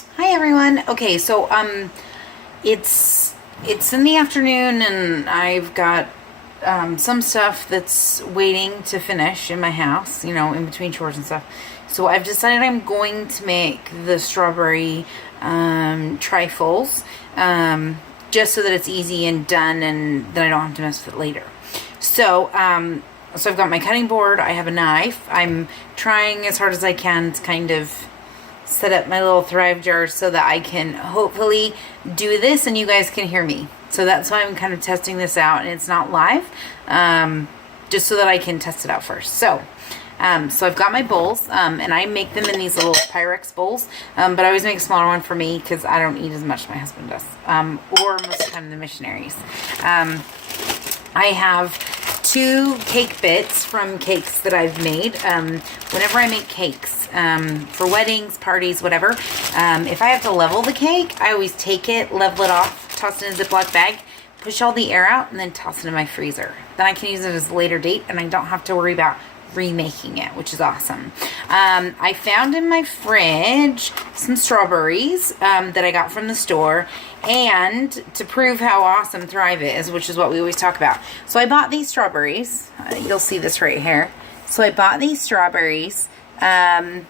Hi everyone. Okay, so it's in the afternoon and I've got some stuff that's waiting to finish in my house, in between chores and stuff. So I've decided I'm going to make the strawberry trifles just so that it's easy and done and then I don't have to mess with it later. So I've got my cutting board, I have a knife. I'm trying as hard as I can to kind of set up my little Thrive jar so that I can hopefully do this and you guys can hear me. So that's why I'm kind of testing this out and it's not live, just so that I can test it out first. So I've got my bowls, and I make them in these little Pyrex bowls, but I always make a smaller one for me because I don't eat as much as my husband does, or most of the time the missionaries. I have 2 cake bits from cakes that I've made. Whenever I make cakes, for weddings, parties, whatever, if I have to level the cake, I always take it, level it off, toss it in a Ziploc bag, push all the air out, and then toss it in my freezer. Then I can use it as a later date, and I don't have to worry about remaking it, which is awesome. I found in my fridge some strawberries that I got from the store, and to prove how awesome Thrive is, which is what we always talk about. So I bought these strawberries. You'll see this right here. So I bought these strawberries on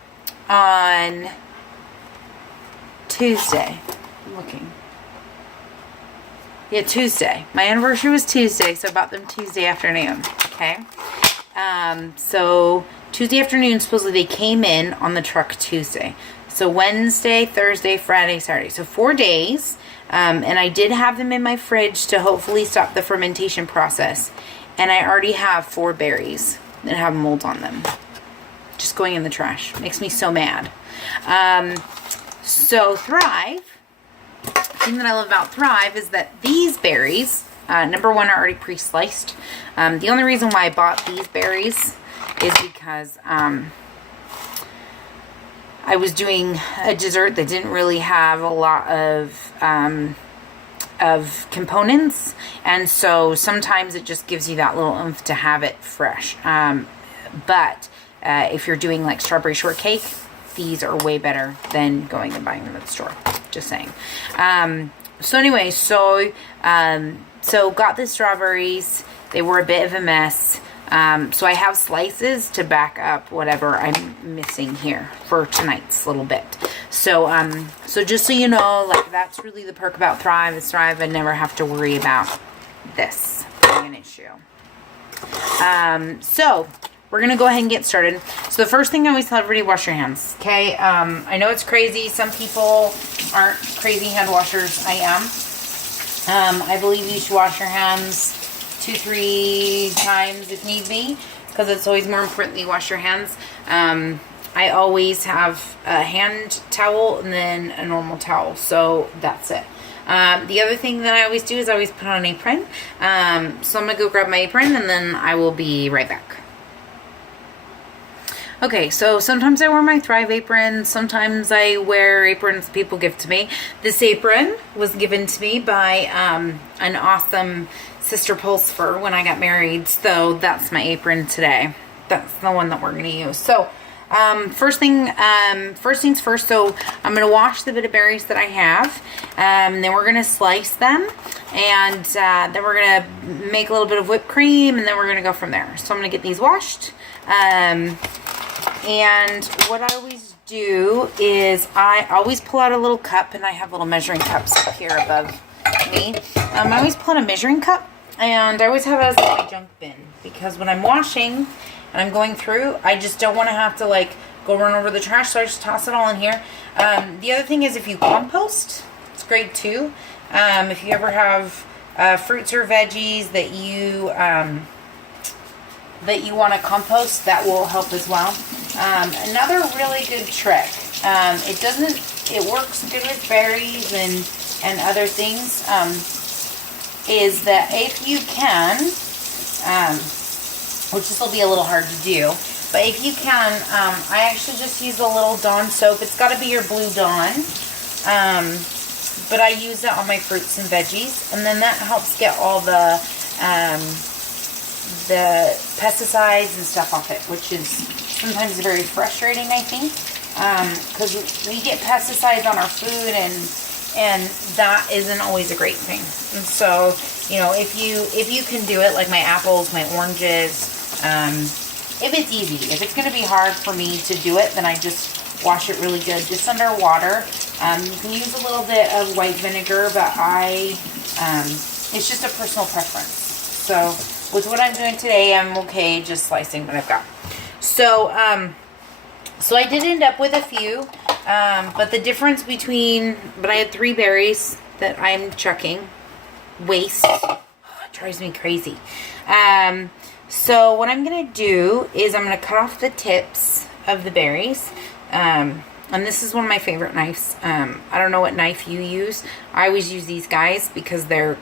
Tuesday. I'm looking. Yeah, Tuesday. My anniversary was Tuesday, so I bought them Tuesday afternoon. Okay. So Tuesday afternoon, supposedly they came in on the truck Tuesday. So Wednesday, Thursday, Friday, Saturday. So 4 days. And I did have them in my fridge to hopefully stop the fermentation process. And I already have 4 berries that have mold on them. Just going in the trash. Makes me so mad. So Thrive, the thing that I love about Thrive is that these berries, number one, are already pre-sliced. The only reason why I bought these berries is because I was doing a dessert that didn't really have a lot of components, and so sometimes it just gives you that little oomph to have it fresh. But if you're doing like strawberry shortcake, these are way better than going and buying them at the store. Just saying. So anyway, so got the strawberries. They were a bit of a mess. So I have slices to back up whatever I'm missing here for tonight's little bit. So just so you know, like, that's really the perk about Thrive. Is Thrive, I never have to worry about this being an issue. So we're going to go ahead and get started. So the first thing I always tell everybody, wash your hands. Okay. I know it's crazy. Some people aren't crazy hand washers. I am. I believe you should wash your hands 2-3 times if need be, because it's always more important that you wash your hands. I always have a hand towel and then a normal towel, so that's it. The other thing that I always do is I always put on an apron. So I'm going to go grab my apron and then I will be right back. Okay, so sometimes I wear my Thrive apron. Sometimes I wear aprons people give to me. This apron was given to me by an awesome sister Pulsifer when I got married. So that's my apron today. That's the one that we're going to use. So first things first. So I'm going to wash the bit of berries that I have. Then we're going to slice them. And then we're going to make a little bit of whipped cream. And then we're going to go from there. So I'm going to get these washed. And what I always do is I always pull out a little cup, and I have little measuring cups up here above me. I always pull out a measuring cup, and I always have it as my junk bin, because when I'm washing and I'm going through, I just don't want to have to like go run over the trash, so I just toss it all in here. The other thing is if you compost, it's great too. If you ever have fruits or veggies that you want to compost, that will help as well. Another really good trick, it works good with berries and other things, is that if you can, which this will be a little hard to do, but if you can, I actually just use a little Dawn soap. It's got to be your Blue Dawn, but I use it on my fruits and veggies, and then that helps get all the pesticides and stuff off it, which is sometimes very frustrating, I think. because we get pesticides on our food, and that isn't always a great thing. And so, you know, if you can do it, like my apples, my oranges, if it's easy. If it's going to be hard for me to do it, then I just wash it really good, just under water. You can use a little bit of white vinegar, but it's just a personal preference. So with what I'm doing today, I'm okay just slicing what I've got. So, so I did end up with a few, but the difference between, but I had 3 berries that I'm chucking. Waste. Oh, it drives me crazy. So what I'm going to do is I'm going to cut off the tips of the berries. And this is one of my favorite knives. I don't know what knife you use. I always use these guys because they're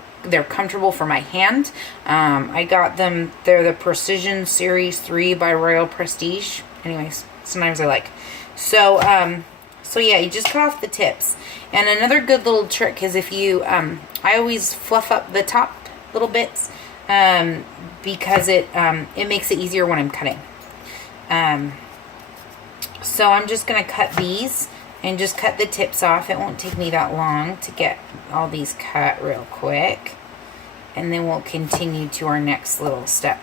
comfortable for my hand. I got them. They're the Precision Series 3 by Royal Prestige. Anyways, some knives I like. So, so yeah, you just cut off the tips. And another good little trick is if you, I always fluff up the top little bits, because it makes it easier when I'm cutting. So I'm just going to cut these and just cut the tips off. It won't take me that long to get all these cut real quick. And then we'll continue to our next little step.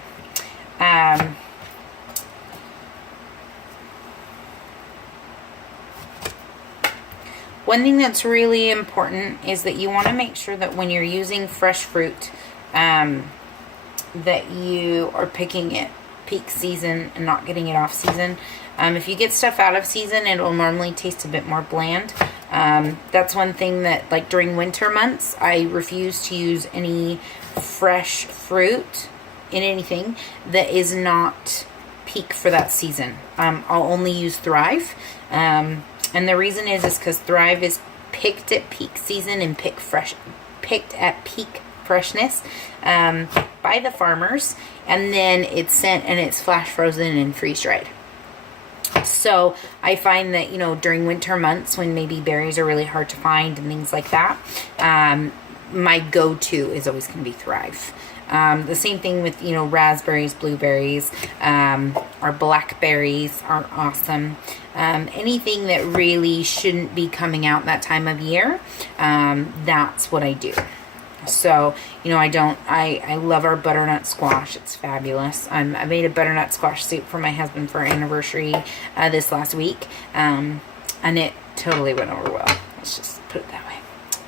One thing that's really important is that you want to make sure that when you're using fresh fruit, that you are picking it peak season and not getting it off season. If you get stuff out of season, it'll normally taste a bit more bland. That's one thing that, like during winter months, I refuse to use any fresh fruit in anything that is not peak for that season. I'll only use Thrive. And the reason is because Thrive is picked at peak season and picked at peak freshness by the farmers, and then it's sent and it's flash frozen and freeze dried. So I find that, you know, during winter months when maybe berries are really hard to find and things like that, my go-to is always going to be Thrive. The same thing with, you know, raspberries, blueberries, or blackberries are awesome. Anything that really shouldn't be coming out that time of year, that's what I do. So, you know, I love our butternut squash. It's fabulous. I made a butternut squash soup for my husband for our anniversary this last week, and it totally went over well. Let's just put it that way.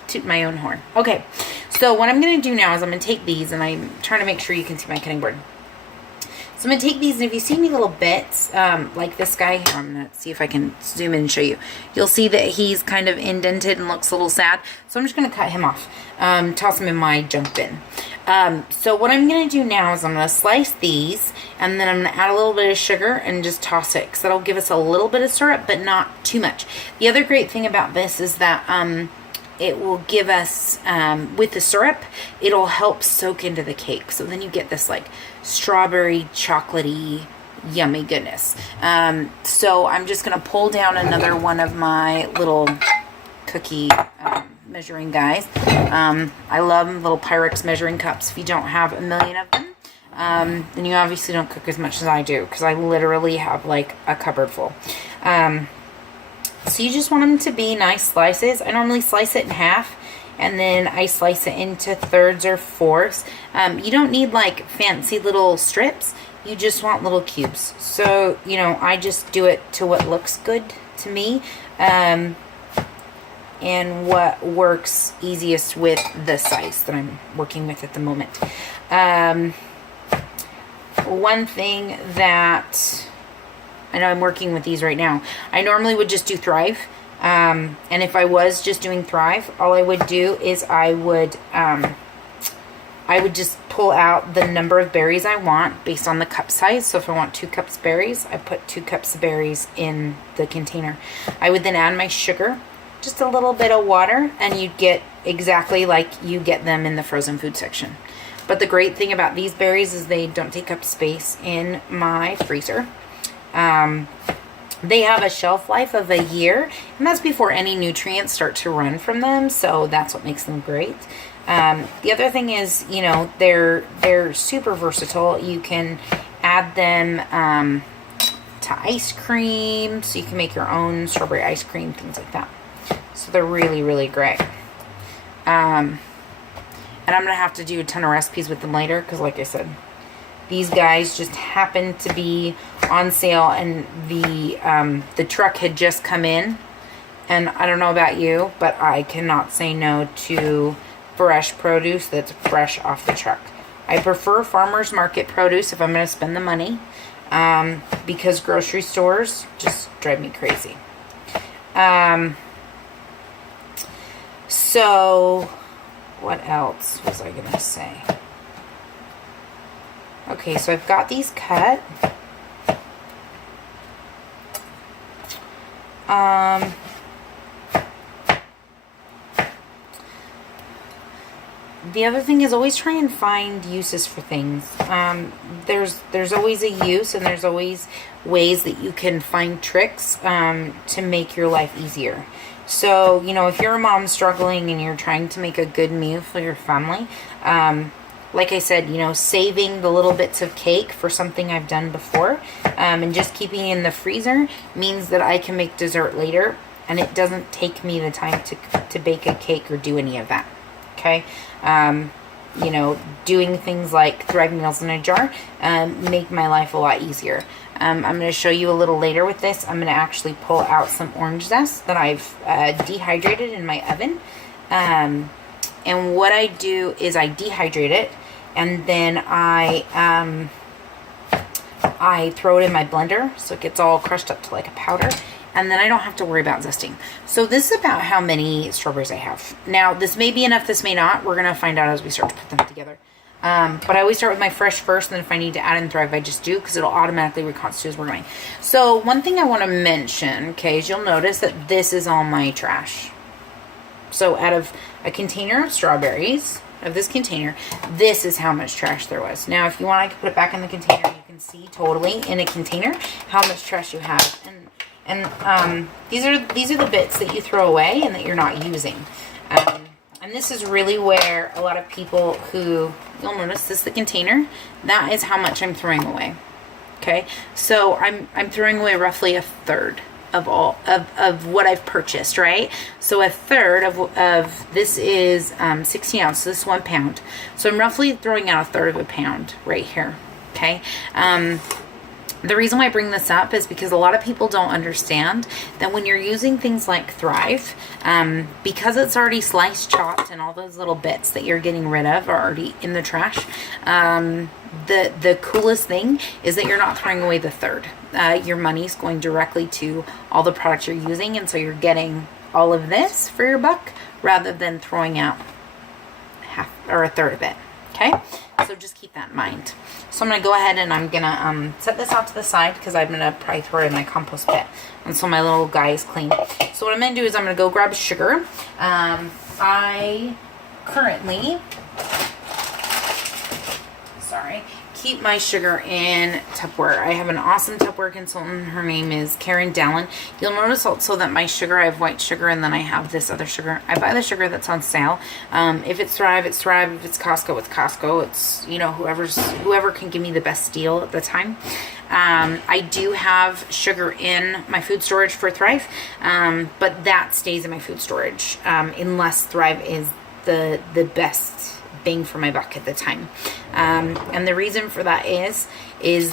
Toot my own horn. Okay, so what I'm going to do now is I'm going to take these, and I'm trying to make sure you can see my cutting board. So I'm going to take these, and if you see any little bits, like this guy here, I'm going to see if I can zoom in and show you. You'll see that he's kind of indented and looks a little sad. So I'm just going to cut him off, toss him in my junk bin. So what I'm going to do now is I'm going to slice these, and then I'm going to add a little bit of sugar and just toss it, because that'll give us a little bit of syrup, but not too much. The other great thing about this is that it will give us, with the syrup, it'll help soak into the cake. So then you get this like strawberry, chocolatey, yummy goodness. So I'm just going to pull down another one of my little cookie measuring guys. I love little Pyrex measuring cups. If you don't have a million of them, then you obviously don't cook as much as I do, because I literally have like a cupboard full. So you just want them to be nice slices. I normally slice it in half, and then I slice it into thirds or fourths. You don't need like fancy little strips. You just want little cubes. So, you know, I just do it to what looks good to me, and what works easiest with the size that I'm working with at the moment. One thing that I know I'm working with these right now. I normally would just do Thrive. And if I was just doing Thrive, all I would do is I would just pull out the number of berries I want based on the cup size. So if I want 2 cups berries, I put 2 cups of berries in the container. I would then add my sugar, just a little bit of water, and you'd get exactly like you get them in the frozen food section. But the great thing about these berries is they don't take up space in my freezer. They have a shelf life of a year, and that's before any nutrients start to run from them, so that's what makes them great. The other thing is, you know, they're super versatile. You can add them to ice cream, so you can make your own strawberry ice cream, things like that. So they're really, really great. And I'm going to have to do a ton of recipes with them later because, like I said, these guys just happened to be on sale, and the truck had just come in. And I don't know about you, but I cannot say no to fresh produce that's fresh off the truck. I prefer farmers market produce if I'm going to spend the money, because grocery stores just drive me crazy. So what else was I going to say? Okay, so I've got these cut. The other thing is always try and find uses for things. There's always a use, and there's always ways that you can find tricks to make your life easier. So, you know, if you're a mom struggling and you're trying to make a good meal for your family, like I said, you know, saving the little bits of cake for something I've done before, and just keeping it in the freezer means that I can make dessert later, and it doesn't take me the time to bake a cake or do any of that. Okay? You know, doing things like Thrive meals in a jar make my life a lot easier. I'm going to show you a little later with this. I'm going to actually pull out some orange zest that I've dehydrated in my oven. And what I do is I dehydrate it, and then I throw it in my blender so it gets all crushed up to like a powder. And then I don't have to worry about zesting. So this is about how many strawberries I have. Now, this may be enough, this may not. We're going to find out as we start to put them together. But I always start with my fresh first, and then if I need to add in Thrive, I just do, because it'll automatically reconstitute as we're going. So one thing I want to mention, okay, is you'll notice that this is all my trash. So out of a container of strawberries, of this container, this is how much trash there was. Now, if you want, I can put it back in the container. You can see totally in a container how much trash you have. And these are the bits that you throw away and that you're not using. And this is really where a lot of people who, you'll notice this is the container, that is how much I'm throwing away. Okay, so I'm throwing away roughly a third of all of what I've purchased, right? So a third of this is 16 ounces, this is 1 pound. So I'm roughly throwing out a third of a pound right here. Okay. The reason why I bring this up is because a lot of people don't understand that when you're using things like Thrive, because it's already sliced, chopped, and all those little bits that you're getting rid of are already in the trash, the coolest thing is that you're not throwing away the third. Your money's going directly to all the products you're using, and so you're getting all of this for your buck rather than throwing out half or a third of it. Okay, so just keep that in mind. So I'm going to go ahead and I'm going to set this off to the side because I'm going to probably throw it in my compost pit. And so my little guy is clean. So what I'm going to do is I'm going to go grab sugar. I currently, keep my sugar in Tupperware. I have an awesome Tupperware consultant. Her name is Karen Dallin. You'll notice also that my sugar, I have white sugar, and then I have this other sugar. I buy the sugar that's on sale. If it's Thrive, it's Thrive. If it's Costco, it's Costco. It's, you know, whoever can give me the best deal at the time. I do have sugar in my food storage for Thrive, but that stays in my food storage unless Thrive is the best bang for my buck at the time. And the reason for that is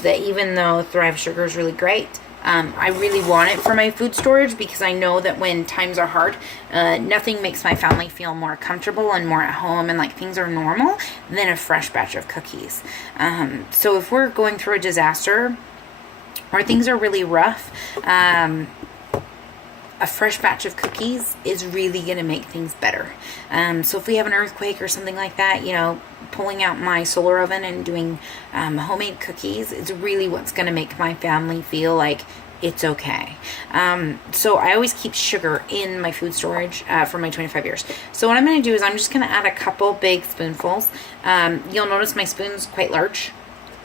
that even though Thrive sugar is really great, I really want it for my food storage because I know that when times are hard, nothing makes my family feel more comfortable and more at home and like things are normal than a fresh batch of cookies. So if we're going through a disaster or things are really rough, a fresh batch of cookies is really going to make things better. So if we have an earthquake or something like that, you know, pulling out my solar oven and doing homemade cookies is really what's going to make my family feel like it's okay. So I always keep sugar in my food storage for my 25 years. So what I'm going to do is I'm just going to add a couple big spoonfuls. You'll notice my spoon's quite large.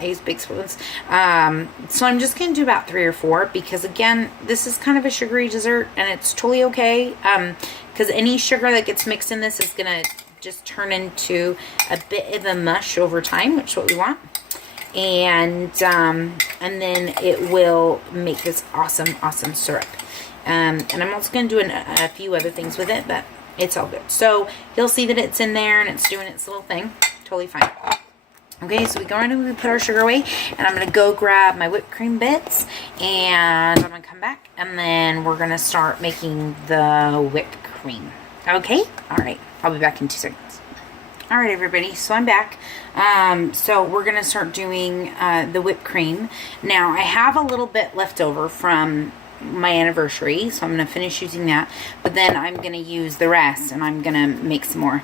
I use big spoons. So I'm just going to do about 3 or 4 because, again, this is kind of a sugary dessert and it's totally okay because any sugar that gets mixed in this is going to just turn into a bit of a mush over time, which is what we want. and then it will make this awesome syrup. And I'm also going to do a few other things with it, but it's all good. So you'll see that it's in there and it's doing its little thing. Totally fine. Okay, so we go around and we put our sugar away, and I'm going to go grab my whipped cream bits, and I'm going to come back, and then we're going to start making the whipped cream. Okay? All right. I'll be back in 2 seconds. All right, everybody. So I'm back. So we're going to start doing the whipped cream. Now, I have a little bit left over from my anniversary, so I'm going to finish using that, but then I'm going to use the rest, and I'm going to make some more.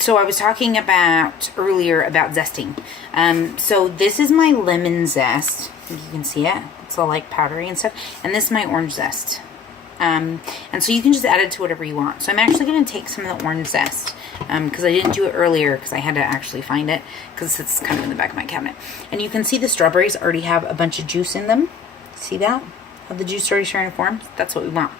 So I was talking about earlier about zesting. So this is my lemon zest. I think you can see it. It's all like powdery and stuff. And this is my orange zest. And so you can just add it to whatever you want. So I'm actually going to take some of the orange zest, because I didn't do it earlier because I had to actually find it, because it's kind of in the back of my cabinet. And you can see the strawberries already have a bunch of juice in them. See that? Have the juice already starting to form? That's what we want.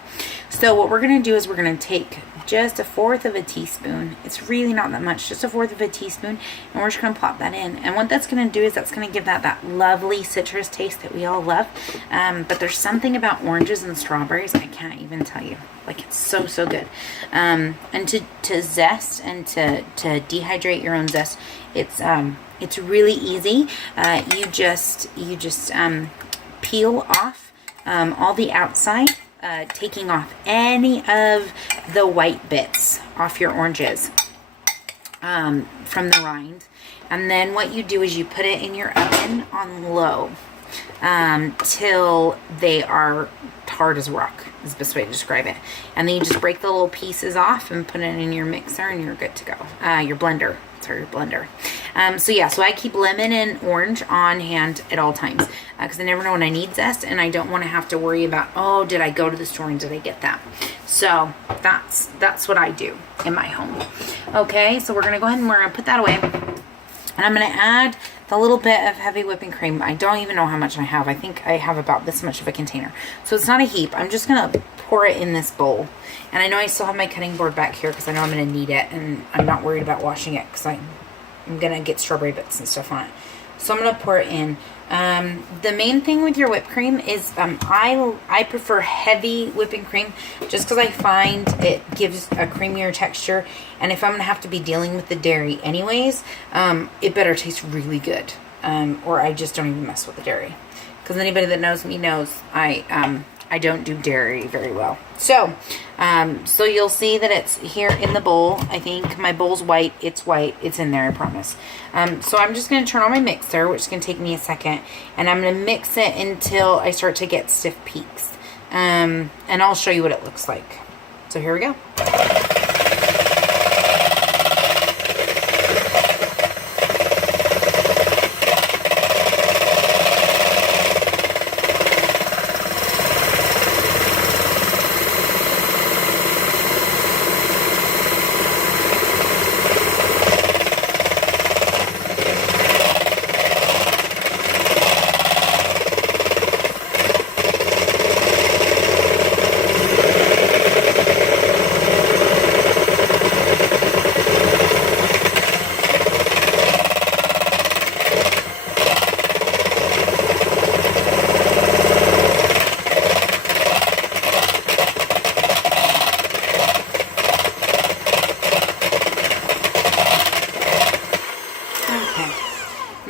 So what we're going to do is we're going to take just 1/4 of a teaspoon. It's really not that much, just 1/4 of a teaspoon, and we're just going to plop that in. And what that's going to do is that's going to give that lovely citrus taste that we all love. But there's something about oranges and strawberries I can't even tell you. Like, it's so good. And to zest and to dehydrate your own zest, it's really easy. You just peel off all the outside, taking off any of the white bits off your oranges from the rind. And then what you do is you put it in your oven on low till they are hard as rock, is the best way to describe it. And then you just break the little pieces off and put it in your mixer, and you're good to go. Your blender. Sorry, your blender. So I keep lemon and orange on hand at all times, because I never know when I need zest, and I don't want to have to worry about, oh, did I go to the store and did I get that? So that's what I do in my home. Okay, so we're going to go ahead and we're going to put that away. And I'm going to add the little bit of heavy whipping cream. I don't even know how much I have. I think I have about this much of a container. So it's not a heap. I'm just going to pour it in this bowl. And I know I still have my cutting board back here because I know I'm going to need it. And I'm not worried about washing it because I'm going to get strawberry bits and stuff on it. So I'm going to pour it in. The main thing with your whipped cream is I prefer heavy whipping cream just because I find it gives a creamier texture, and if I'm going to have to be dealing with the dairy anyways, it better taste really good, or I just don't even mess with the dairy, because anybody that knows me knows I don't do dairy very well. So you'll see that it's here in the bowl. I think my bowl's white. It's white. It's in there, I promise. So I'm just going to turn on my mixer, which is going to take me a second. And I'm going to mix it until I start to get stiff peaks. And I'll show you what it looks like. So here we go.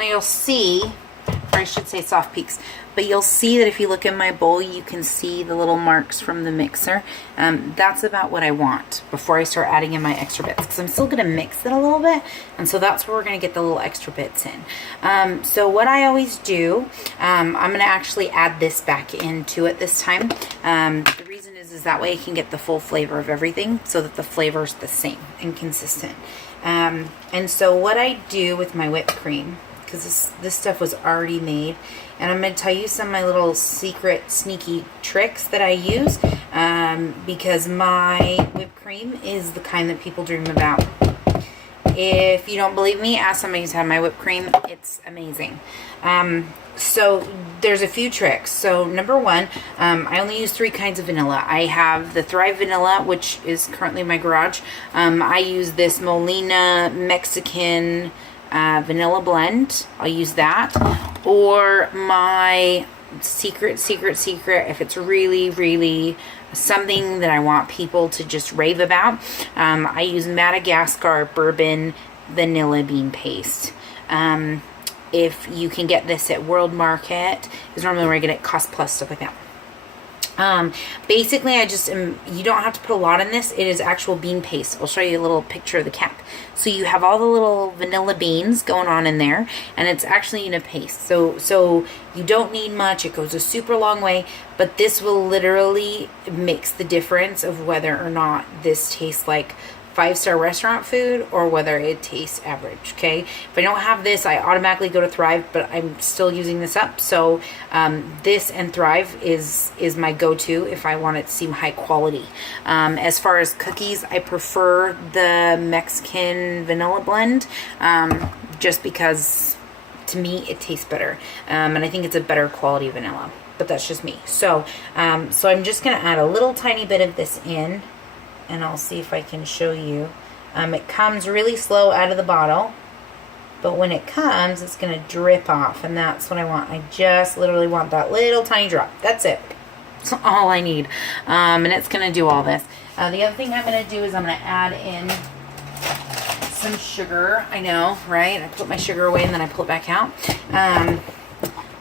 You'll see, or I should say soft peaks, but you'll see that if you look in my bowl, you can see the little marks from the mixer. That's about what I want before I start adding in my extra bits, because I'm still going to mix it a little bit, and so that's where we're going to get the little extra bits in. So what I always do, I'm going to actually add this back into it this time. The reason is that way I can get the full flavor of everything, so that the flavor is the same and consistent. And so what I do with my whipped cream, because this stuff was already made, and I'm going to tell you some of my little secret sneaky tricks that I use, because my whipped cream is the kind that people dream about. If you don't believe me, ask somebody who's had my whipped cream. It's amazing. So there's a few tricks. So number one, I only use 3 kinds of vanilla. I have the Thrive vanilla, which is currently in my garage. I use this Molina Mexican vanilla blend. I'll use that. Or my secret, if it's really, really something that I want people to just rave about, I use Madagascar bourbon vanilla bean paste. If you can get this at World Market, is normally where I get it, cost plus, stuff like that. Basically, you don't have to put a lot in this. It is actual bean paste. I'll show you a little picture of the cap. So you have all the little vanilla beans going on in there, and it's actually in a paste. So you don't need much. It goes a super long way, but this will literally makes the difference of whether or not this tastes like 5-star restaurant food or whether it tastes average. Okay, if I don't have this, I automatically go to Thrive, but I'm still using this up. So this and Thrive is my go-to if I want it to seem high quality. As far as cookies, I prefer the Mexican vanilla blend, just because to me it tastes better, and I think it's a better quality vanilla, but that's just me. So I'm just gonna add a little tiny bit of this in, and I'll see if I can show you. It comes really slow out of the bottle, but when it comes, it's going to drip off, and that's what I want. I just literally want that little tiny drop. That's it. That's all I need. And it's going to do all this. The other thing I'm going to do is I'm going to add in some sugar. I know, right? I put my sugar away and then I pull it back out.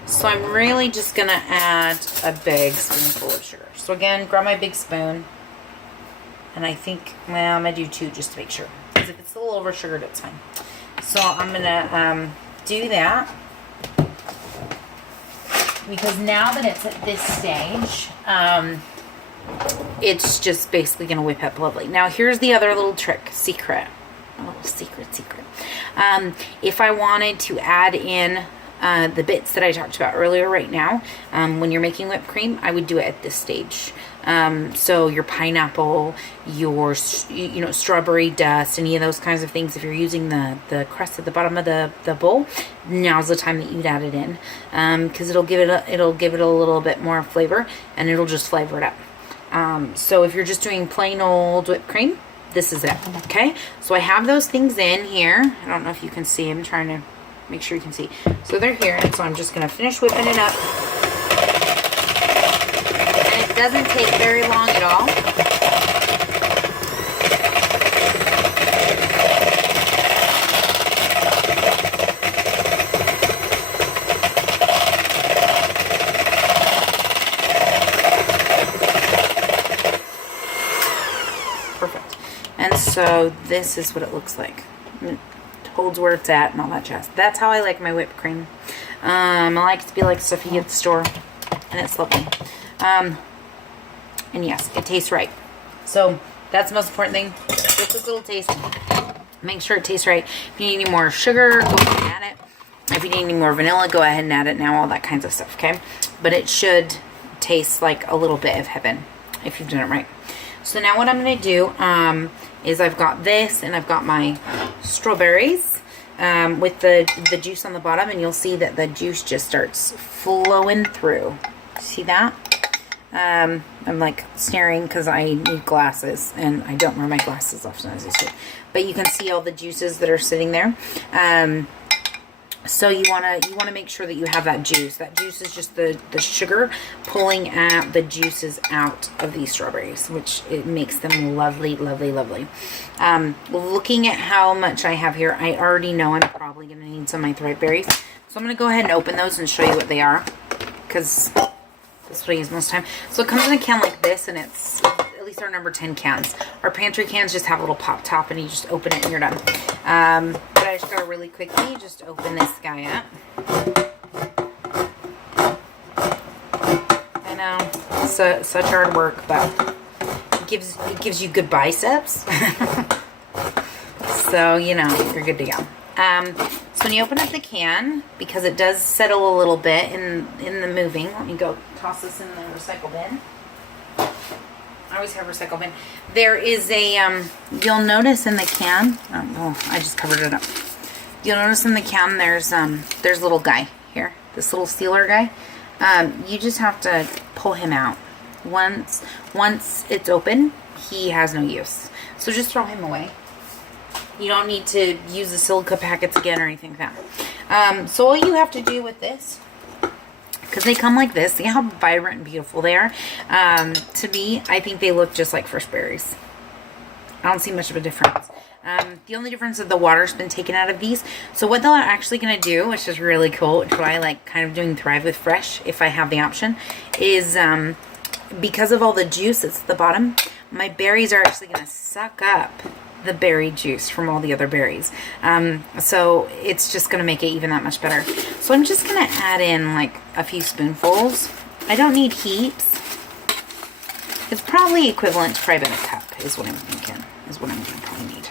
So I'm really just going to add a big spoonful of sugar. So again, grab my big spoon. And I think, well, I'm going to do 2 just to make sure. Because if it's a little over sugared, it's fine. So I'm going to do that. Because now that it's at this stage, it's just basically going to whip up lovely. Now, here's the other little trick, secret. A little secret. If I wanted to add in the bits that I talked about earlier right now, when you're making whipped cream, I would do it at this stage. So your pineapple, your strawberry dust, any of those kinds of things, if you're using the crust at the bottom of the bowl, now's the time that you'd add it in, because it'll give it a little bit more flavor, and it'll just flavor it up. So if you're just doing plain old whipped cream, this is it. Okay, so I have those things in here. I don't know if you can see. I'm trying to make sure you can see. So they're here, and so I'm just going to finish whipping it up. And it doesn't take very long at all. Perfect. And so this is what it looks like. It holds where it's at and all that jazz. That's how I like my whipped cream. I like it to be like stuff you get at the store, and it's lovely. And yes, it tastes right. So that's the most important thing. Get this little taste. Make sure it tastes right. If you need any more sugar, go ahead and add it. If you need any more vanilla, go ahead and add it now. All that kinds of stuff, okay? But it should taste like a little bit of heaven if you've done it right. So now what I'm going to do is I've got this, and I've got my strawberries with the juice on the bottom, and you'll see that the juice just starts flowing through. See that? I'm like staring because I need glasses, and I don't wear my glasses often as I say. But you can see all the juices that are sitting there. So you wanna make sure that you have that juice. That juice is just the sugar pulling out the juices out of these strawberries, which it makes them lovely, lovely, lovely. Looking at how much I have here, I already know I'm probably gonna need some of my Thrive berries. So I'm gonna go ahead and open those and show you what they are, because that's what I use most of the time. So it comes in a can like this, and it's at least our number 10 cans. Our pantry cans just have a little pop top, and you just open it and you're done. But I just gotta really quickly just open this guy up. I know, such hard work, but it gives you good biceps. So you know you're good to go. So when you open up the can, because it does settle a little bit in the moving, let me go toss this in the recycle bin. I always have a recycle bin. There is a, you'll notice in the can, oh, I just covered it up. You'll notice in the can there's a little guy here, this little sealer guy. You just have to pull him out. Once it's open, he has no use. So just throw him away. You don't need to use the silica packets again or anything like that. So all you have to do with this, because they come like this, see how vibrant and beautiful they are? To me, I think they look just like fresh berries. I don't see much of a difference. The only difference is the water's been taken out of these. So what they're actually going to do, which is really cool, which is why I like kind of doing Thrive with Fresh, if I have the option, is because of all the juice that's at the bottom, my berries are actually going to suck up the berry juice from all the other berries. So it's just going to make it even that much better. So I'm just going to add in like a few spoonfuls. I don't need heaps. It's probably equivalent to probably about a cup is what I'm thinking, is what I'm going to probably need.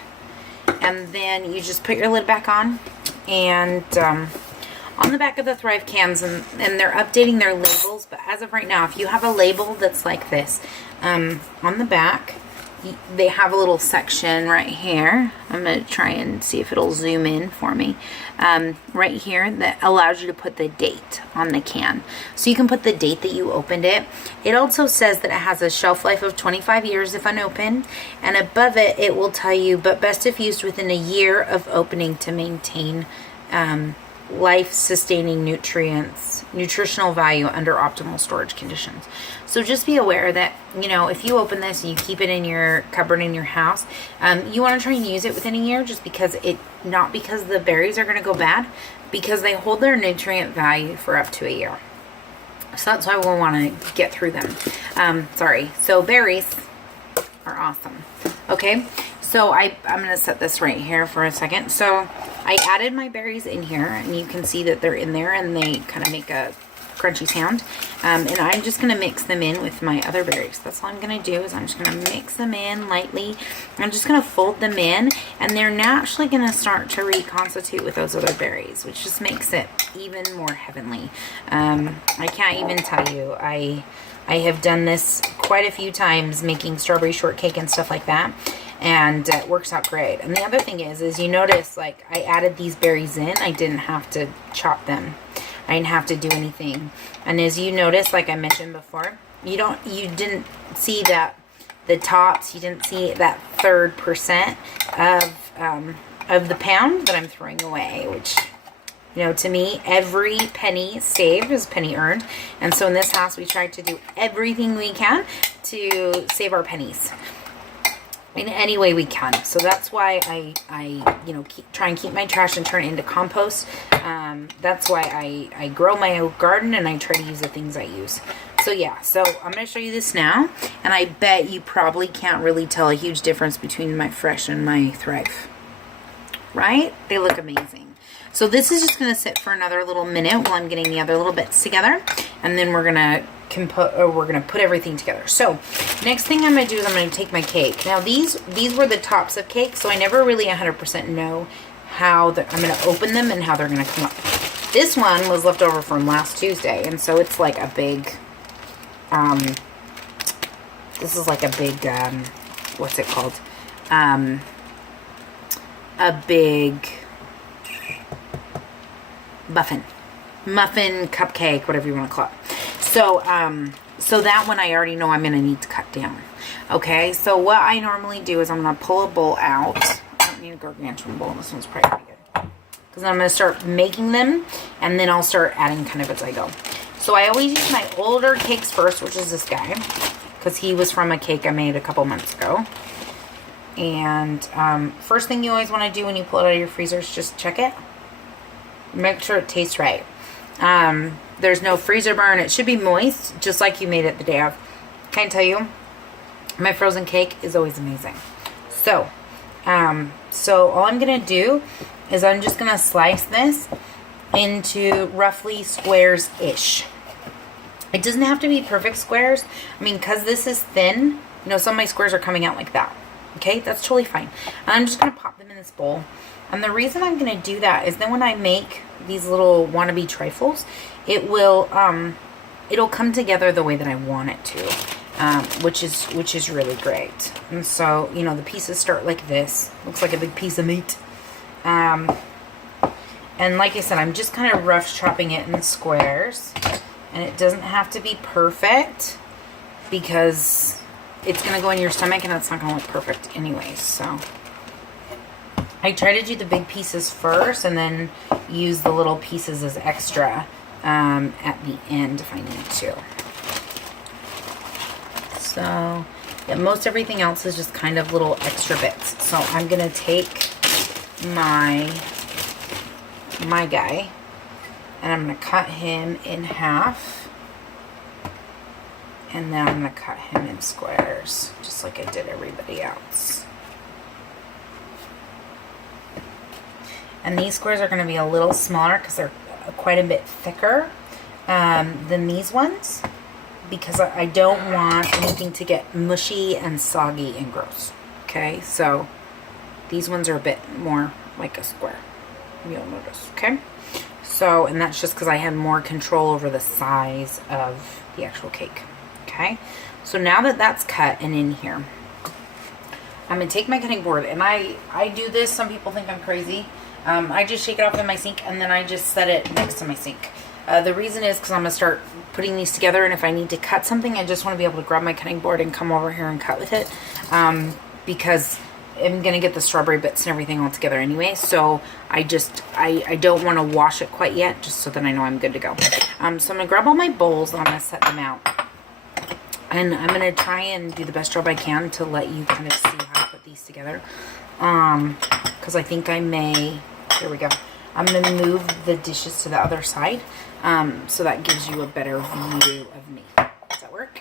And then you just put your lid back on, and on the back of the Thrive cans, and they're updating their labels, but as of right now, if you have a label that's like this, on the back, they have a little section right here. I'm going to try and see if it'll zoom in for me. Right here that allows you to put the date on the can. So you can put the date that you opened it. It also says that it has a shelf life of 25 years if unopened. And above it, it will tell you, but best if used within a year of opening to maintain life-sustaining nutritional value under optimal storage conditions. So just be aware that, you know, if you open this and you keep it in your cupboard in your house, you want to try and use it within a year, just because not because the berries are going to go bad, because they hold their nutrient value for up to a year. So that's why we want to get through them. So berries are awesome. Okay. So I'm going to set this right here for a second. So I added my berries in here, and you can see that they're in there, and they kind of make a crunchy sound. And I'm just going to mix them in with my other berries. That's all I'm going to do, is I'm just going to mix them in lightly. I'm just going to fold them in, and they're naturally going to start to reconstitute with those other berries, which just makes it even more heavenly. I can't even tell you. I have done this quite a few times, making strawberry shortcake and stuff like that. And it works out great. And the other thing is you notice, like, I added these berries in. I didn't have to chop them. I didn't have to do anything. And as you notice, like I mentioned before, you didn't see that the tops. You didn't see that 3% of the pound that I'm throwing away, which, you know, to me, every penny saved is penny earned. And so in this house, we try to do everything we can to save our pennies in any way we can. So that's why I try and keep my trash and turn it into compost. That's why I grow my own garden, and I try to use the things I use. So yeah, so I'm going to show you this now, and I bet you probably can't really tell a huge difference between my Fresh and my Thrive. Right? They look amazing. So this is just going to sit for another little minute while I'm getting the other little bits together, and then we're going to put everything together. So next thing I'm going to do is I'm going to take my cake. Now these were the tops of cake, so I never really 100% know how I'm going to open them and how they're going to come up. This one was left over from last Tuesday, and so it's like a big, this is like a big, what's it called? A big muffin, cupcake, whatever you want to call it. So, so that one I already know I'm going to need to cut down. Okay, so what I normally do is I'm going to pull a bowl out. I don't need a gargantuan bowl. This one's probably pretty good. Because I'm going to start making them, and then I'll start adding kind of as I go. So I always use my older cakes first, which is this guy. Because he was from a cake I made a couple months ago. And first thing you always want to do when you pull it out of your freezer is just check it. Make sure it tastes right. There's no freezer burn. It should be moist, just like you made it the day of. Can I tell you, my frozen cake is always amazing. So all I'm going to do is I'm just going to slice this into roughly squares-ish. It doesn't have to be perfect squares. I mean, because this is thin, you know, some of my squares are coming out like that. Okay, that's totally fine. And I'm just going to pop them in this bowl. And the reason I'm going to do that is then when I make these little wannabe trifles, it will, it'll come together the way that I want it to, which is really great. And so, you know, the pieces start like this. Looks like a big piece of meat. And like I said, I'm just kind of rough chopping it in squares. And it doesn't have to be perfect, because it's going to go in your stomach and it's not going to look perfect anyways. So I try to do the big pieces first and then use the little pieces as extra at the end if I need to. So, yeah, most everything else is just kind of little extra bits. So I'm going to take my guy and I'm going to cut him in half. And then I'm going to cut him in squares, just like I did everybody else. And these squares are going to be a little smaller because they're quite a bit thicker than these ones, because I don't want anything to get mushy and soggy and gross. Okay, so these ones are a bit more like a square. You'll notice, okay? So, and that's just because I have more control over the size of the actual cake. Okay, so now that that's cut and in here, I'm going to take my cutting board, and I do this. Some people think I'm crazy. I just shake it off in my sink, and then I just set it next to my sink. The reason is because I'm going to start putting these together, and if I need to cut something, I just want to be able to grab my cutting board and come over here and cut with it, because I'm going to get the strawberry bits and everything all together anyway, so I don't want to wash it quite yet, just so that I know I'm good to go. So I'm going to grab all my bowls, and I'm going to set them out. And I'm going to try and do the best job I can to let you kind of see how to put these together. Because I think I may... Here we go. I'm going to move the dishes to the other side. So that gives you a better view of me. Does that work?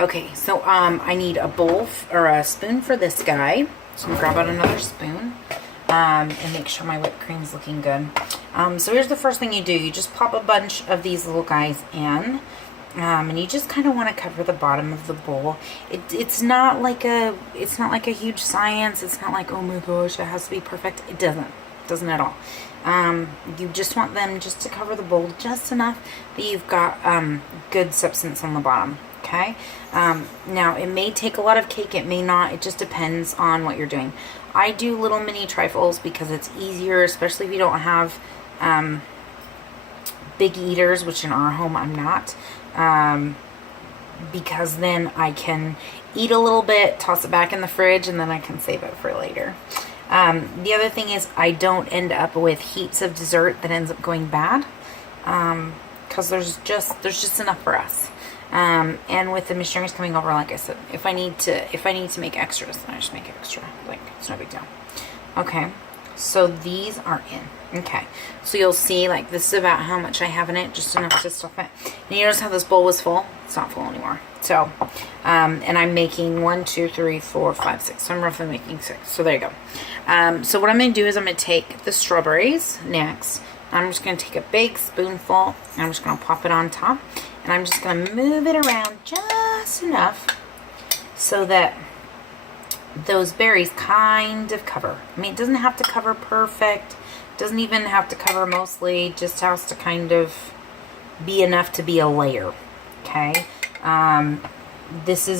Okay, so I need a bowl or a spoon for this guy. So I'm going to grab out another spoon. And make sure my whipped cream's looking good. So here's the first thing you do. You just pop a bunch of these little guys in. And you just kind of want to cover the bottom of the bowl. It's not like a huge science. It's not like, oh my gosh, it has to be perfect. It doesn't at all. You just want them just to cover the bowl just enough that you've got good substance on the bottom. Okay. Now it may take a lot of cake. It may not. It just depends on what you're doing. I do little mini trifles because it's easier, especially if you don't have big eaters, which in our home I'm not. Because then I can eat a little bit, toss it back in the fridge, and then I can save it for later. The other thing is I don't end up with heaps of dessert that ends up going bad, because there's just enough for us. And with the missionaries coming over, like I said, if I need to make extras, then I just make extra. Like, it's no big deal. Okay, so these are in. Okay, so you'll see, like, this is about how much I have in it, just enough to stuff it. And you notice how this bowl was full? It's not full anymore. So, and I'm making 1, 2, 3, 4, 5, 6. So I'm roughly making 6. So there you go. So what I'm going to do is I'm going to take the strawberries next. I'm just going to take a big spoonful, and I'm just going to pop it on top. And I'm just going to move it around just enough so that those berries kind of cover. I mean, it doesn't have to cover perfect. Doesn't even have to cover mostly, just has to kind of be enough to be a layer. Okay, this is